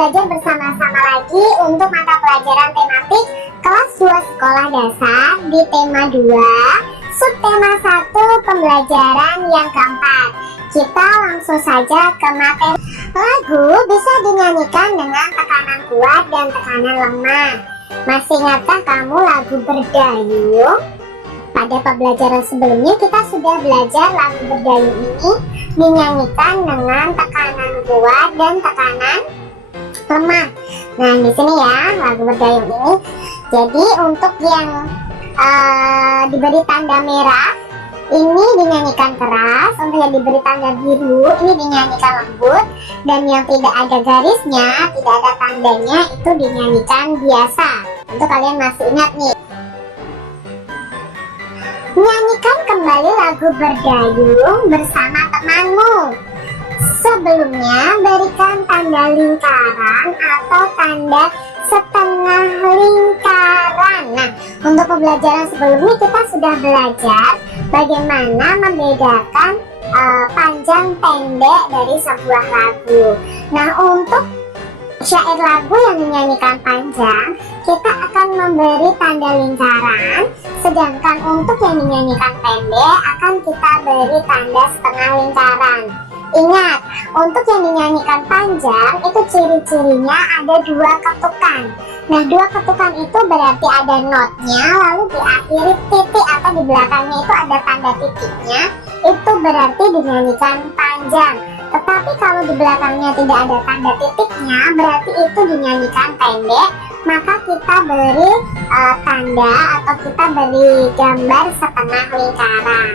belajar bersama-sama lagi untuk mata pelajaran tematik kelas 2 sekolah dasar di tema 2, subtema 1 pembelajaran yang keempat. Kita langsung saja ke materi. Lagu bisa dinyanyikan dengan tekanan kuat dan tekanan lemah. Masih ingatkah kamu lagu Berdayung? Pada pembelajaran sebelumnya kita sudah belajar lagu Berdayung ini dinyanyikan dengan tekanan kuat dan tekanan lemah. Nah, di sini ya lagu Berdayung ini. Jadi untuk yang diberi tanda merah ini dinyanyikan keras, untuk yang diberi tanda biru ini dinyanyikan lembut, dan yang tidak ada garisnya, tidak ada tandanya itu dinyanyikan biasa. Untuk kalian masih ingat nih. Nyanyikan kembali lagu Berdayung bersama temanmu. Sebelumnya berikan tanda lingkaran atau tanda setengah lingkaran. Nah, untuk pembelajaran sebelumnya kita sudah belajar bagaimana membedakan panjang pendek dari sebuah lagu. Nah, untuk syair lagu yang dinyanyikan panjang, kita akan memberi tanda lingkaran, sedangkan untuk yang dinyanyikan pendek akan kita beri tanda setengah lingkaran. Ingat, untuk yang dinyanyikan panjang itu ciri-cirinya ada 2 ketukan. Nah, 2 ketukan itu berarti ada notnya, lalu diakhiri titik atau di belakangnya itu ada tanda titiknya, itu berarti dinyanyikan panjang. Tetapi kalau di belakangnya tidak ada tanda titiknya, berarti itu dinyanyikan pendek. Maka kita beri tanda atau kita beri gambar setengah lingkaran.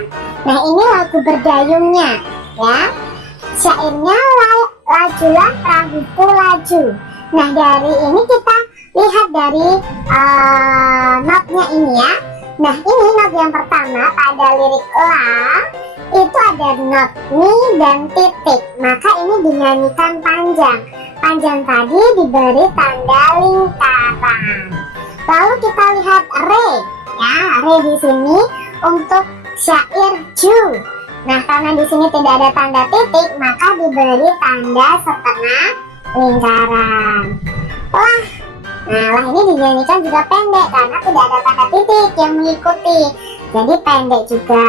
Nah, ini lagu Berdayungnya ya. Syairnya lajulah perahuku laju. Nah, dari ini kita lihat dari notnya ini ya. Nah, ini not yang pertama pada lirik la itu ada not mi dan titik, maka ini dinyanyikan panjang. Panjang tadi diberi tanda lingkaran. Lalu kita lihat re ya, re di sini untuk syair ju. Nah, karena di sini tidak ada tanda titik, maka diberi tanda setengah lingkaran. Lah, nah lah ini dinyanyikan juga pendek karena tidak ada tanda titik yang mengikuti, jadi pendek juga.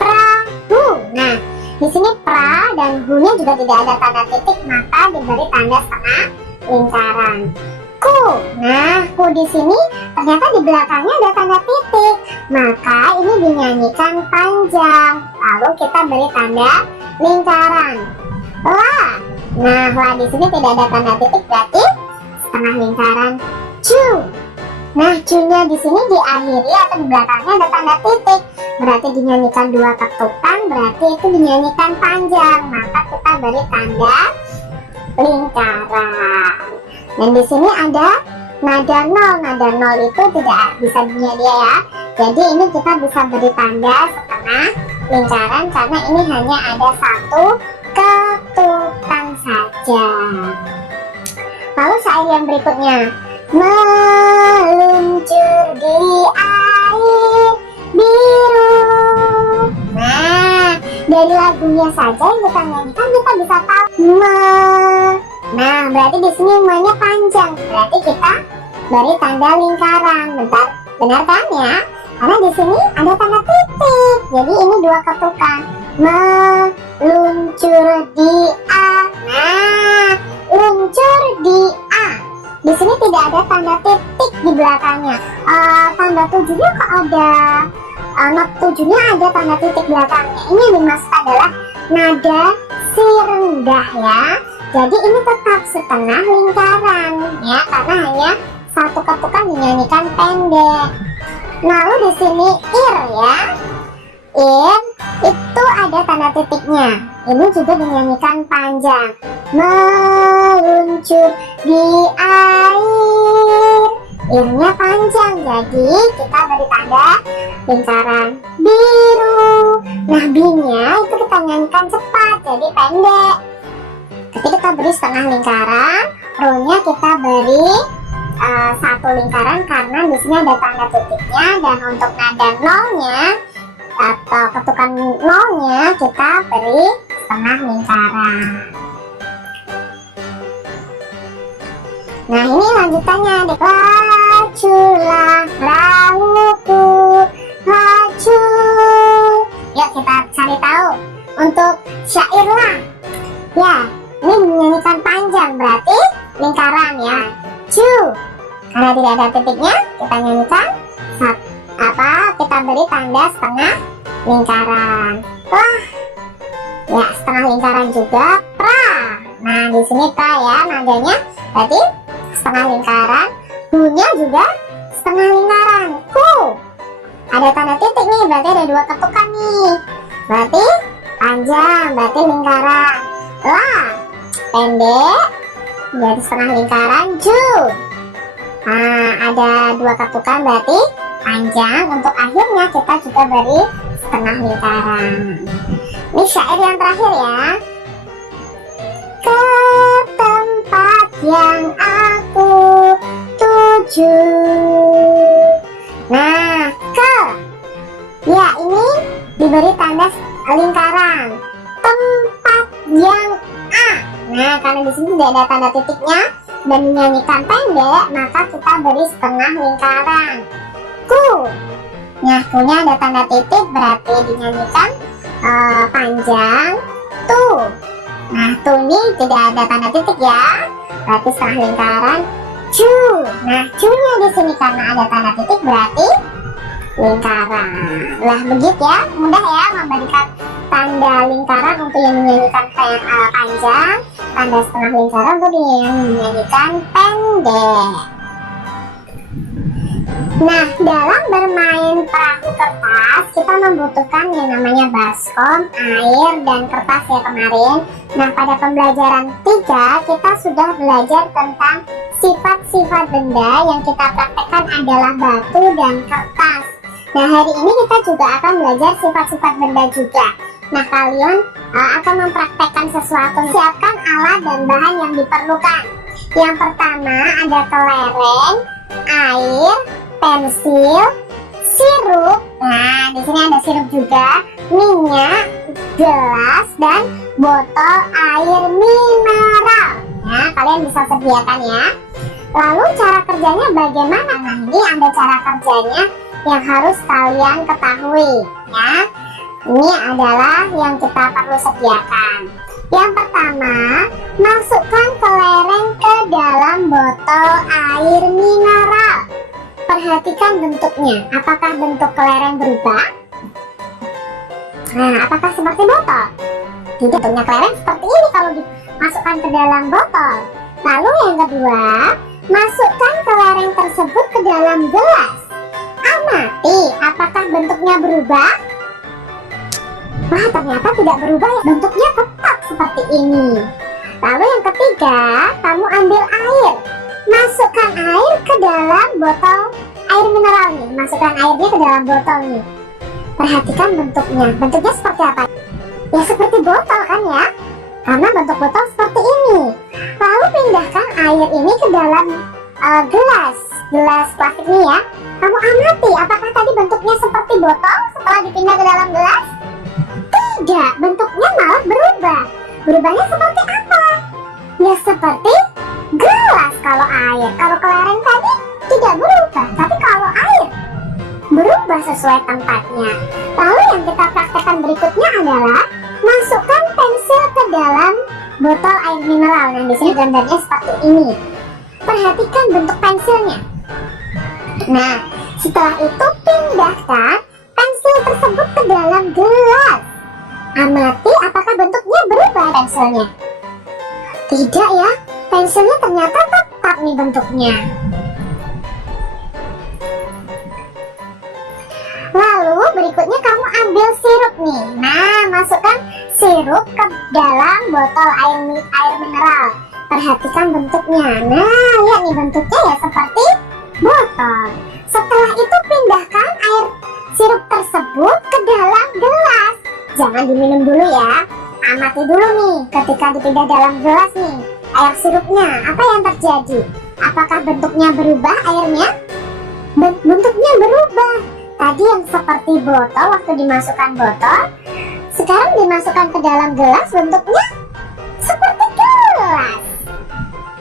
Prahu. Nah, di sini pra dan hu-nya juga tidak ada tanda titik, maka diberi tanda setengah lingkaran. Ku. Nah, ku di sini ternyata di belakangnya ada tanda titik, maka ini dinyanyikan panjang. Lalu kita beri tanda lingkaran. La. Nah, la di sini tidak ada tanda titik, berarti setengah lingkaran. Cu. Nah, cu-nya di sini diakhiri atau di belakangnya ada tanda titik, berarti dinyanyikan 2 ketukan, berarti itu dinyanyikan panjang, maka kita beri tanda lingkaran. Dan di sini ada nada nol. Nada nol itu tidak bisa bunyi dia ya. Jadi ini kita bisa beri tanda setengah lingkaran karena ini hanya ada 1 ketukan saja. Lalu syair yang berikutnya, meluncur di air biru. Nah, dari lagunya saja yang kita nyanyikan kita bisa tahu Nah, berarti di sini me-nya panjang, berarti kita beri tanda lingkaran. Bentar, benar kan ya? Karena di sini ada tanda titik, jadi ini 2 ketukan. Meluncur di a. Nah, luncur di a. Di sini tidak ada tanda titik di belakangnya. Tanda tujuhnya kok ada? Not tujuhnya ada tanda titik belakangnya. Ini yang dimaksud adalah nada si rendah ya. Jadi ini tetap setengah lingkaran ya, karena hanya 1 ketukan dinyanyikan pendek. Lalu di sini ir ya. Ir itu ada tanda titiknya. Ini juga dinyanyikan panjang. Meluncur di air. Irnya panjang, jadi kita beri tanda lingkaran biru. Nah, bi-nya itu kita nyanyikan cepat, jadi pendek. Jadi kita beri setengah lingkaran, ro-nya kita beri 1 lingkaran karena di sini ada tanda titiknya, dan untuk nada nolnya atau ketukan nolnya kita beri setengah lingkaran. Nah, ini lanjutannya deh. Lajulah perahuku, laju. Yuk kita cari tahu untuk syairlah. Ya, ini dinyanyikan panjang, berarti lingkaran ya. Ju. Karena tidak ada titiknya, kita nyanyikan kita beri tanda setengah lingkaran. Lah. Ya, setengah lingkaran juga. Pra. Nah, di sini pra ya nadanya. Berarti setengah lingkaran. Hu-nya juga setengah lingkaran. Ku. Ada tanda titik nih, berarti ada dua ketukan nih. Berarti panjang, berarti lingkaran. La. Pendek. Jadi setengah lingkaran. Ju. Nah, ada dua ketukan berarti panjang. Untuk akhirnya kita juga beri setengah lingkaran. Ini syair yang terakhir ya. Ke tempat yang aku tuju. Nah, ke. Ya, ini diberi tanda lingkaran. Tempat yang A. Nah, karena di sini tidak ada tanda titiknya dan dinyanyikan pendek, maka kita beri setengah lingkaran. Ku. Nah, ku-nya ada tanda titik, berarti dinyanyikan panjang. Tu. Nah, tu ini tidak ada tanda titik ya, berarti setengah lingkaran. Ju. Nah, ju-nya di sini karena ada tanda titik, berarti lingkaran. Lah, begitu ya, mudah ya memberikan tanda lingkaran untuk yang dinyanyikan panjang, tanda setengah lingkaran untuk yang dinyanyikan pendek. Nah, dalam bermain perahu kertas, kita membutuhkan yang namanya baskom, air, dan kertas ya kemarin. Nah, pada pembelajaran 3, kita sudah belajar tentang sifat-sifat benda. Yang kita praktekkan adalah batu dan kertas. Nah, hari ini kita juga akan belajar sifat-sifat benda juga. Nah, kalian akan mempraktekkan sesuatu. Siapkan alat dan bahan yang diperlukan. Yang pertama ada kelereng, air, pensil, sirup. Nah, di sini ada sirup juga, minyak, gelas, dan botol air mineral. Nah, kalian bisa sediakan ya. Lalu cara kerjanya bagaimana? Nah, ini ada cara kerjanya yang harus kalian ketahui ya. Ini adalah yang kita perlu sediakan. Yang pertama, masukkan kelereng ke dalam botol air mineral. Perhatikan bentuknya. Apakah bentuk kelereng berubah? Nah, apakah seperti botol? Tidak, bentuknya kelereng seperti ini kalau dimasukkan ke dalam botol. Lalu yang kedua, masukkan kelereng tersebut ke dalam gelas. Amati, apakah bentuknya berubah? Wah, ternyata tidak berubah ya. Bentuknya tetap seperti ini. Lalu yang ketiga, kamu ambil air. Masukkan air ke dalam botol air mineral nih. Masukkan airnya ke dalam botol nih. Perhatikan bentuknya. Bentuknya seperti apa? Ya seperti botol kan ya. Karena bentuk botol seperti ini. Lalu pindahkan air ini ke dalam gelas plastik ini ya. Kamu amati apakah tadi bentuknya seperti botol setelah dipindah ke dalam gelas? Tidak, bentuknya malah berubah. Berubahnya seperti apa? Ya seperti gelas kalau air. Kalau kelereng tadi tidak berubah, tapi kalau air berubah sesuai tempatnya. Lalu yang kita praktekkan berikutnya adalah masukkan pensil ke dalam botol air mineral. Nah, di sini gambarnya seperti ini. Perhatikan bentuk pensilnya. Nah, setelah itu pindahkan pensil tersebut ke dalam gelas. Amati apakah bentuknya berubah pensilnya. Tidak ya, pensilnya ternyata tetap nih bentuknya. Lalu berikutnya kamu ambil sirup nih. Nah, masukkan sirup ke dalam botol air mineral. Perhatikan bentuknya. Nah, lihat nih bentuknya ya seperti botol. Setelah itu pindahkan air sirup tersebut ke dalam gelas. Jangan diminum dulu ya. Amati dulu nih ketika dipindah dalam gelas nih air sirupnya. Apa yang terjadi? Apakah bentuknya berubah airnya? Bentuknya berubah. Tadi yang seperti botol waktu dimasukkan botol, sekarang dimasukkan ke dalam gelas bentuknya seperti gelas.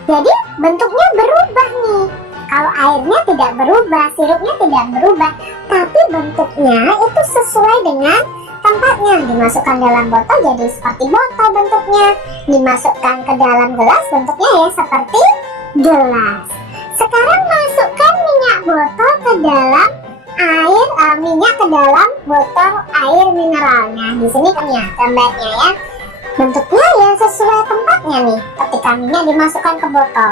Jadi bentuknya berubah nih. Kalau airnya tidak berubah, sirupnya tidak berubah, tapi bentuknya itu sesuai dengan tempatnya. Dimasukkan dalam botol jadi seperti botol bentuknya, dimasukkan ke dalam gelas bentuknya ya seperti gelas. Sekarang masukkan minyak botol ke dalam air, minyak ke dalam botol air mineralnya. Di sini kan ya gambarnya ya, bentuknya ya sesuai tempatnya nih. Ketika minyak dimasukkan ke botol,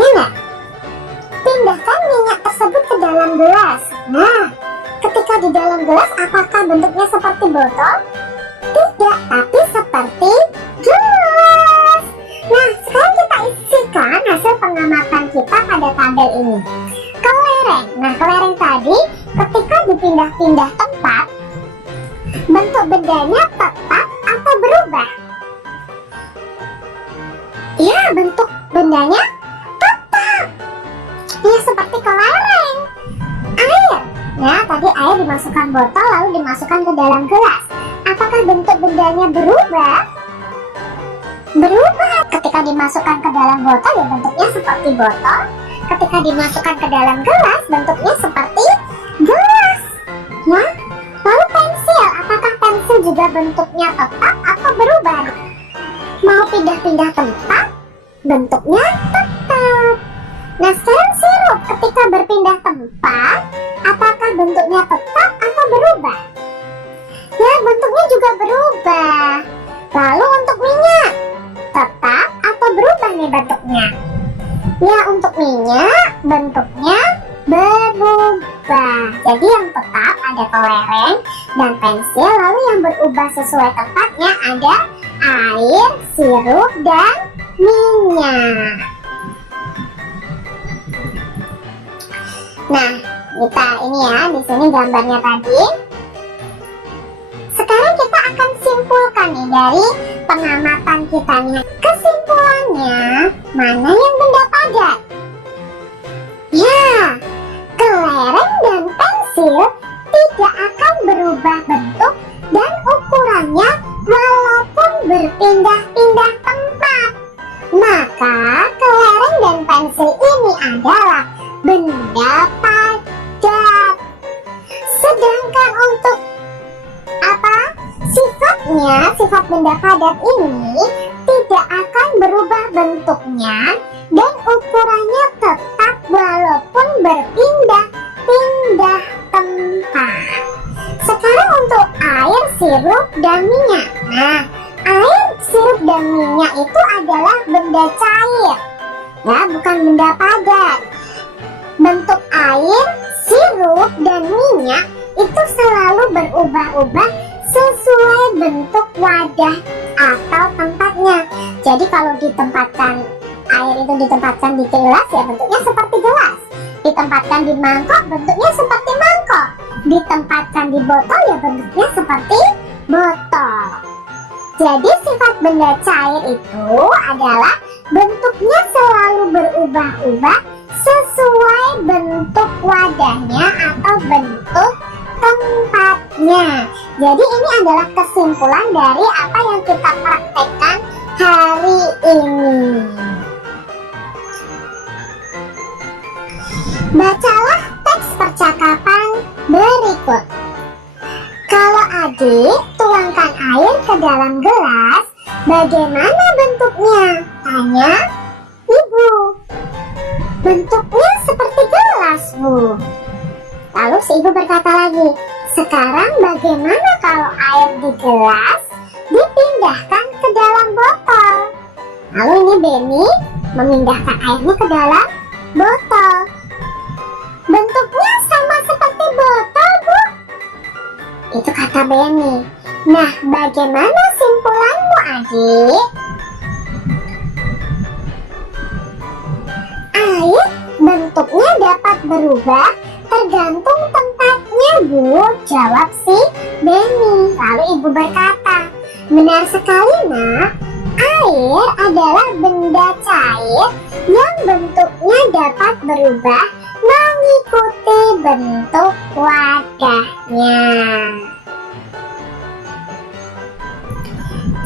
ya enggak? Pindahkan minyak tersebut ke dalam gelas. Nah, ketika di dalam gelas, apakah bentuknya seperti botol? Tidak, tapi seperti gelas. Nah, sekarang kita isikan hasil pengamatan kita pada tabel ini. Kelereng. Nah, kelereng tadi ketika dipindah-pindah tempat, bentuk bendanya tetap atau berubah? Ya, bentuk bendanya tetap. Ya, seperti kelereng. Air. Ya, tadi air dimasukkan botol lalu dimasukkan ke dalam gelas. Apakah bentuk bendanya berubah? Berubah. Ketika dimasukkan ke dalam botol ya bentuknya seperti botol. Ketika dimasukkan ke dalam gelas bentuknya seperti gelas. Ya. Lalu pensil, apakah pensil juga bentuknya tetap atau berubah? Mau pindah-pindah tempat, bentuknya tetap. Nah, sekarang sirup ketika berpindah tempat, apakah bentuknya tetap atau berubah? Ya, bentuknya juga berubah. Lalu untuk minyak, tetap atau berubah nih bentuknya? Ya, untuk minyak bentuknya berubah. Jadi yang tetap ada kelereng dan pensil, lalu yang berubah sesuai tempatnya ada air, sirup, dan minyak. Nah, kita ini ya, di sini gambarnya tadi. Sekarang kita akan simpulkan nih dari pengamatan kita nih. Kesimpulannya, mana yang benda padat? Ya, kelereng dan pensil tidak akan berubah bentuk dan ukurannya walaupun berpindah-pindah tempat. Maka kelereng dan pensil ini adalah benda padat. Sedangkan untuk sifatnya, sifat benda padat ini tidak akan berubah bentuknya dan ukurannya tetap walaupun berpindah-pindah tempat. Sekarang untuk air, sirup, dan minyak. Nah, air, sirup, dan minyak itu adalah benda cair, ya, bukan benda padat. Bentuk air, sirup, dan minyak itu selalu berubah-ubah sesuai bentuk wadah atau tempatnya. Jadi kalau ditempatkan air itu ditempatkan di gelas ya bentuknya seperti gelas. Ditempatkan di mangkok bentuknya seperti mangkok. Ditempatkan di botol ya bentuknya seperti botol. Jadi sifat benda cair itu adalah bentuknya selalu berubah-ubah sesuai bentuk wadahnya atau bentuk tempatnya. Jadi ini adalah kesimpulan dari apa yang kita praktekkan hari ini. Bacalah teks percakapan berikut. Kalau adik tuangkan air ke dalam gelas, bagaimana bentuknya? Tanya ibu. Bentuknya seperti gelas, Bu. Lalu si ibu berkata lagi, sekarang bagaimana kalau air di gelas dipindahkan ke dalam botol? Lalu ini Benny memindahkan airnya ke dalam botol. Bentuknya sama seperti botol, Bu. Itu kata Benny. Nah, bagaimana simpulanmu, adik? Air bentuknya dapat berubah tergantung tempatnya, Bu, jawab si Benny. Lalu ibu berkata, benar sekali, Nak. Air adalah benda cair yang bentuknya dapat berubah mengikuti bentuk wadahnya.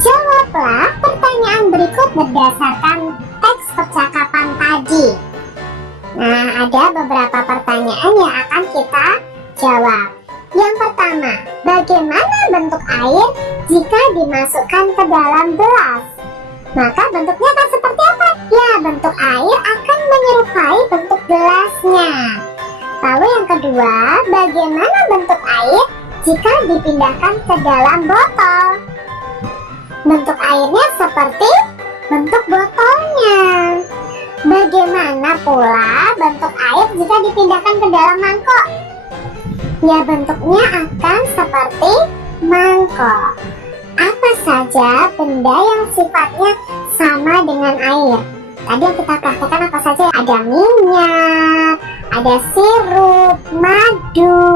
Jawablah pertanyaan berikut berdasarkan teks percakapan tadi. Ada beberapa pertanyaan yang akan kita jawab. Yang pertama, bagaimana bentuk air jika dimasukkan ke dalam gelas? Maka bentuknya akan seperti apa? Ya, bentuk air akan menyerupai bentuk gelasnya. Lalu yang kedua, bagaimana bentuk air jika dipindahkan ke dalam botol? Bentuk airnya seperti bentuk botolnya. Bagaimana pula bentuk air jika dipindahkan ke dalam mangkok? Ya, bentuknya akan seperti mangkok. Apa saja benda yang sifatnya sama dengan air? Tadi yang kita praktekkan apa saja? Ada minyak, ada sirup, madu,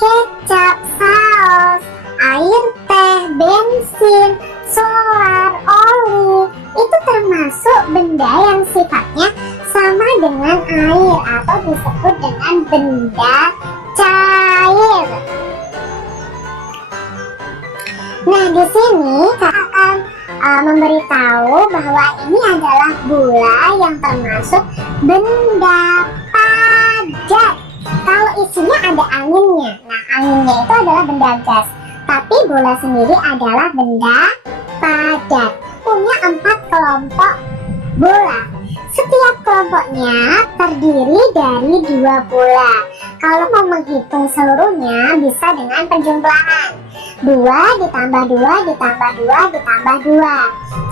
kecap, saus, air teh, bensin, solar, oli. Itu termasuk benda yang sifatnya sama dengan air atau disebut dengan benda cair. Nah, di sini Kak akan memberitahu bahwa ini adalah bola yang termasuk benda padat. Kalau isinya ada anginnya, nah anginnya itu adalah benda gas. Tapi bola sendiri adalah benda padat. Punya 4 kelompok bola. Setiap kelompoknya terdiri dari 2 bola. Kalau mau menghitung seluruhnya bisa dengan penjumlahan 2 ditambah 2 ditambah 2 ditambah 2.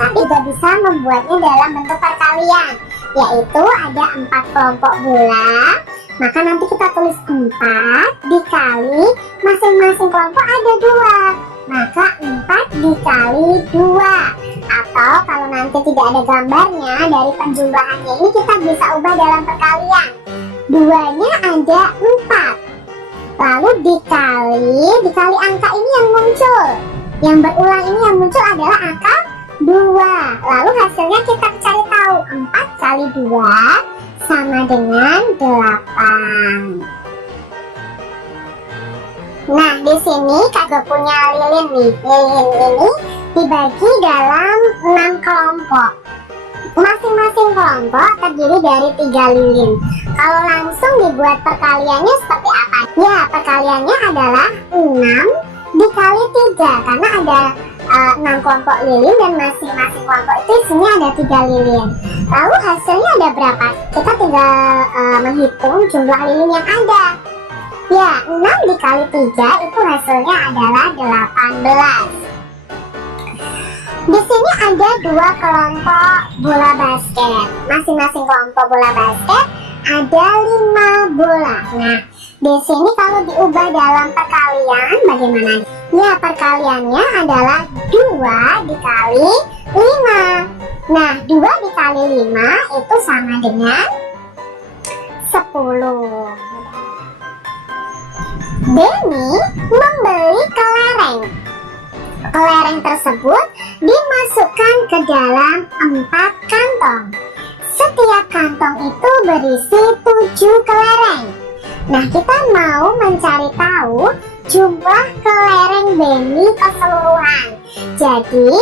Tapi juga bisa membuatnya dalam bentuk perkalian, yaitu ada 4 kelompok bola. Maka nanti kita tulis 4 dikali masing-masing kelompok ada 2. Maka 4 dikali 2. Atau kalau nanti tidak ada gambarnya dari penjumlahannya ini, kita bisa ubah dalam perkalian. 2-nya ada 4. Lalu dikali angka ini yang muncul. Yang berulang ini yang muncul adalah angka 2. Lalu hasilnya kita cari tahu. 4 kali 2 sama dengan 8. Nah, di sini Kak punya lilin nih. Lilin ini dibagi dalam 6 kelompok. Masing-masing kelompok terdiri dari 3 lilin. Kalau langsung dibuat perkaliannya seperti apa? Ya, perkaliannya adalah 6 dikali 3, karena ada 6 kelompok lilin dan masing-masing kelompok itu isinya ada 3 lilin. Lalu hasilnya ada berapa? Kita tinggal menghitung jumlah lilin yang ada. Ya, 6 dikali 3 itu hasilnya adalah 18. Di sini ada 2 kelompok bola basket. Masing-masing kelompok bola basket ada 5 bola. Nah, di sini kalau diubah dalam perkalian bagaimana? Ya, perkaliannya adalah 2 dikali 5. Nah, 2 dikali 5 itu sama dengan 10. Denny membeli kelereng. Kelereng tersebut dimasukkan ke dalam 4 kantong. Setiap kantong itu berisi 7 kelereng. Nah, kita mau mencari tahu jumlah kelereng Denny keseluruhan. Jadi,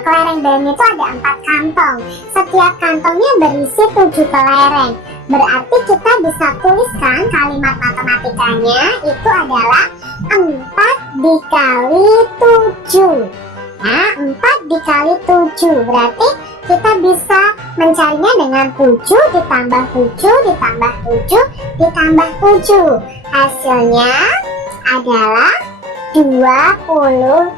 kelereng Denny itu ada 4 kantong. Setiap kantongnya berisi 7 kelereng. Berarti kita bisa tuliskan kalimat matematikanya itu adalah 4 dikali 7. Nah, 4 dikali 7 berarti kita bisa mencarinya dengan 7 ditambah 7 ditambah 7 ditambah 7. Hasilnya adalah 28.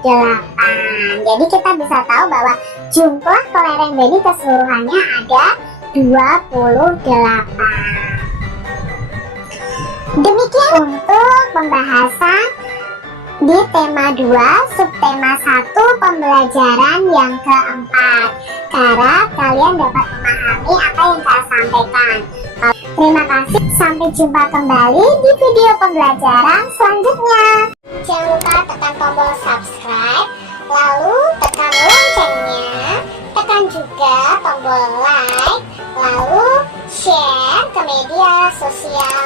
Jadi kita bisa tahu bahwa jumlah kelereng Denny keseluruhannya ada 28. Demikian untuk pembahasan di tema 2 subtema 1 pembelajaran yang keempat. Harap kalian dapat memahami apa yang saya sampaikan. Terima kasih, sampai jumpa kembali di video pembelajaran selanjutnya. Jangan lupa tekan tombol subscribe, lalu tekan loncengnya, tekan juga tombol like, lalu share ke media sosial